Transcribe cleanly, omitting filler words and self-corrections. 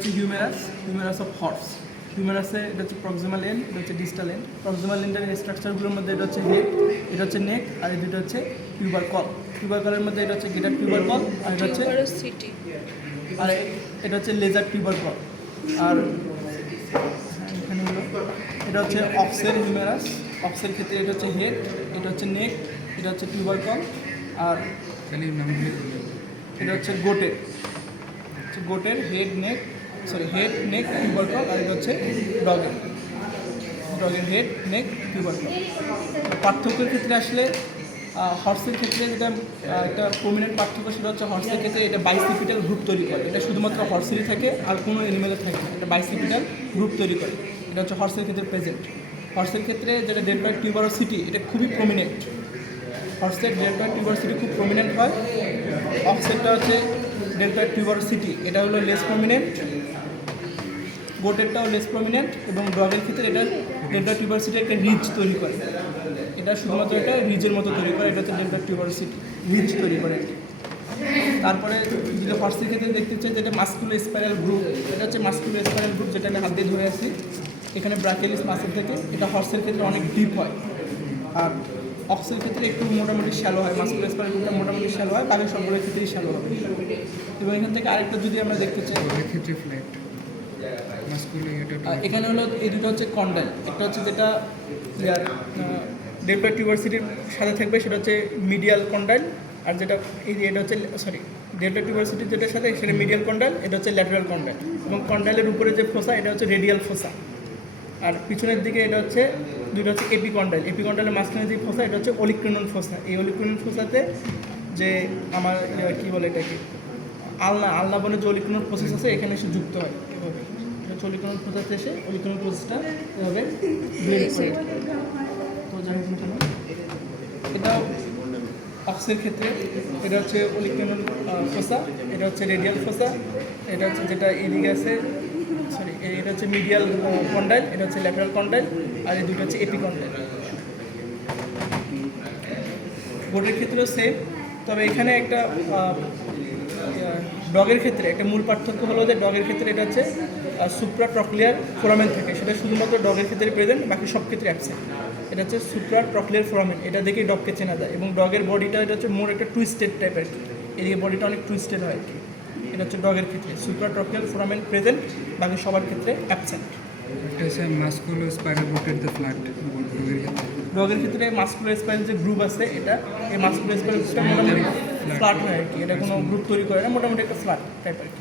হচ্ছে humerus of horse. হিউমেরাসে এটা হচ্ছে প্রক্সিমাল এন্ড, এটা হচ্ছে ডিস্টাল এন্ড। প্রক্সিমাল এন্ডের স্ট্রাকচারগুলোর মধ্যে এটা হচ্ছে হেড, এটা হচ্ছে নেক, আর এটা হচ্ছে টিউবারকল। টিউবারকলের মধ্যে এটা হচ্ছে গেটার টিউবারকল, আর এটা হচ্ছে এটা হচ্ছে লেজার টিউবারকল। আর এখানে হলো এটা হচ্ছে অক্সের হিউমেরাস। অক্সের ক্ষেত্রে এটা হচ্ছে হেড, এটা হচ্ছে নেক, এটা হচ্ছে টিউবারকল। আর এটা হচ্ছে গোটের হেড নেক টিউবারকল। আর এটা হচ্ছে ডগের হেড নেক টিউবারকল। পার্থক্যের ক্ষেত্রে আসলে হর্সের ক্ষেত্রে যেটা একটা প্রমিনেন্ট পার্থক্য, সেটা হচ্ছে হর্সের ক্ষেত্রে এটা বাইসিপিটাল গ্রুপ তৈরি করে। এটা শুধুমাত্র হর্সেরই থাকে, আর কোনো অ্যানিমেলের থাকে না। এটা বাইসিপিটাল গ্রুপ তৈরি করে, এটা হচ্ছে হর্সের ক্ষেত্রে প্রেজেন্ট। হর্সের ক্ষেত্রে যেটা ডেল্টয়েড টিউবারোসিটি, এটা খুবই প্রমিনেন্ট। হর্সের ডেল্টয়েড টিউবারোসিটি খুব প্রমিনেন্ট হয়। অক্সেরটা হচ্ছে ডেল্টয়েড টিউবারোসিটি, এটা হলো লেস প্রমিনেন্ট। গোটেরটাও লেস প্রমিনেন্ট। এবং ডগের ক্ষেত্রে এটা ডেল্টয়েড টিউবারোসিটি একটা রিজ তৈরি করে। এটা শুধুমাত্র এটা রিজের মতো তৈরি করে, এটা হচ্ছে ডেল্টয়েড টিউবারোসিটি রিজ তৈরি করে। তারপরে যেটা হর্সের ক্ষেত্রে দেখতে চাই, যেটা মাস্কুলো স্পাইরাল গ্রুপ, এটা হচ্ছে মাস্কুলো স্পাইরাল গ্রুপ, যেটা আমি হাত দিয়ে ধরে আছি। এখানে ব্রাকিয়ালিস মাসেল থেকে, এটা হর্সের ক্ষেত্রে অনেক ডিপ হয়। আর অক্সের ক্ষেত্রে একটু মোটামুটি শ্যালো হয়। মাস্কুলো স্পাইরাল গ্রুপটা মোটামুটি শ্যালো হয়, বাকি সবগুলোর ক্ষেত্রেই শ্যালো হবে। এবং এখান থেকে আরেকটা যদি আমরা দেখতে চাই, এখানে হলো এই দুটো হচ্ছে কন্ডাইল। একটা হচ্ছে যেটা ডেল্টয়েড টিউবারোসিটির সাথে থাকবে, সেটা হচ্ছে মিডিয়াল কন্ডাইল। আর যেটা এটা হচ্ছে ডেল্টয়েড টিউবারোসিটির যেটার সাথে, সেটা মিডিয়াল কন্ডাইল, এটা হচ্ছে ল্যাটেরাল কন্ডাইল। এবং কন্ডাইলের উপরে যে ফোসা, এটা হচ্ছে রেডিয়াল ফোসা। আর পিছনের দিকে এটা হচ্ছে দুটো হচ্ছে এপিকন্ডাইল। এপিকন্ডাইলের মাঝখানে যে ফোসা, এটা হচ্ছে অলিক্রিনন ফোসা। এই অলিক্রিনন ফোসাতে যে আমার কী বলে এটাকে আলনা বলে যে অলিক্রিনন প্রসেস আছে, এখানে এসে যুক্ত হয়। এভাবে অলিক্রিনন ফোসাতে এসে অলিক্রিনন প্রসেসটা এভাবে ব্লেড করে। তো যাই হোক কেন, এটা অক্সের ক্ষেত্রে এটা হচ্ছে অলিক্রিনন ফোসা, এটা হচ্ছে রেডিয়াল ফোসা, এটা হচ্ছে যেটা এদিকে আছে এটা হচ্ছে মিডিয়াল কন্ডাইল, এটা হচ্ছে ল্যাটারাল কন্ডাইল, আর এই দুটো হচ্ছে এপিকন্ডাইল। গোটের ক্ষেত্রেও সেম, তবে এখানে একটা ডগের ক্ষেত্রে একটা মূল পার্থক্য হলো যে ডগের ক্ষেত্রে এটা হচ্ছে সুপ্রাট্রক্লিয়ার ফোরামেন থাকে। সেটা শুধুমাত্র ডগের ক্ষেত্রে প্রেজেন্ট, বাকি সব ক্ষেত্রে অ্যাবসেন্ট। এটা হচ্ছে সুপ্রাট্রক্লিয়ার ফোরামেন, এটা দেখেই ডগকে চেনা যায়। এবং ডগের বডিটা এটা হচ্ছে মোর একটা টুইস্টেড টাইপের, এদিকে বডিটা অনেক টুইস্টেড হয় আর কি। এটা হচ্ছে ডগের ক্ষেত্রে সুপ্রাট্রক্লিয়ার ফোরামেন প্রেজেন্ট, বাকি সবার ক্ষেত্রে অ্যাবসেন্ট। মাস্কুলো স্পাইরাল রুটের দ্য ফ্ল্যাট ডগের ক্ষেত্রে মাস্কুলো স্পাইরাল যে গ্রুপ আছে, এটা এই মাস্কুলো স্পাইরাল গ্রুপটা মোটামুটি ফ্ল্যাট হয় আর কি। এটা কোনো গ্রুপ তৈরি করে না, মোটামুটি একটা ফ্ল্যাট টাইপ আর কি।